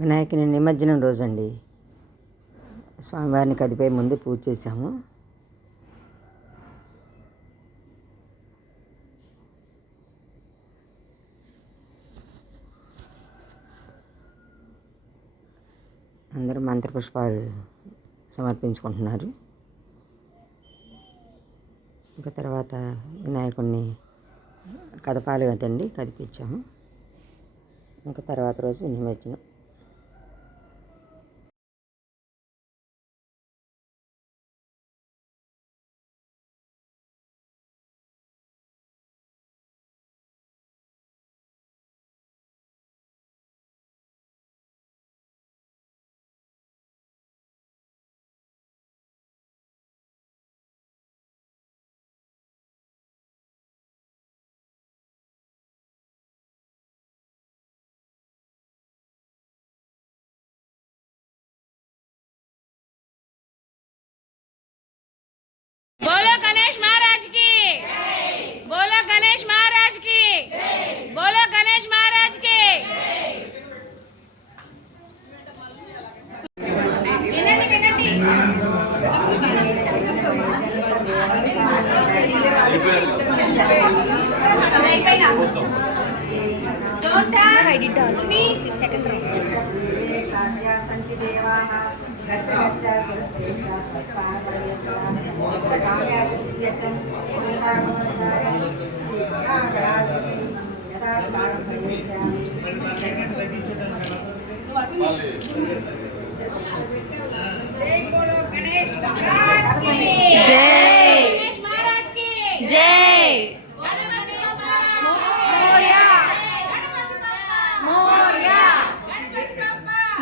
వినాయకుని నిమజ్జనం రోజండి. స్వామివారిని కదిపే ముందు పూజ చేశాము. అందరూ మంత్రపుష్పాలు సమర్పించుకుంటున్నారు. ఇంకా తర్వాత వినాయకుడిని కదపాలి కదండి, కదిపించాము. ఇంకా తర్వాత రోజు నిమజ్జనం. बोलो गणेश महाराज की, बोलो गणेश महाराज की, बोलो गणेश महाराज की।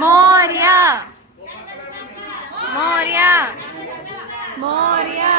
मोरया मोरया।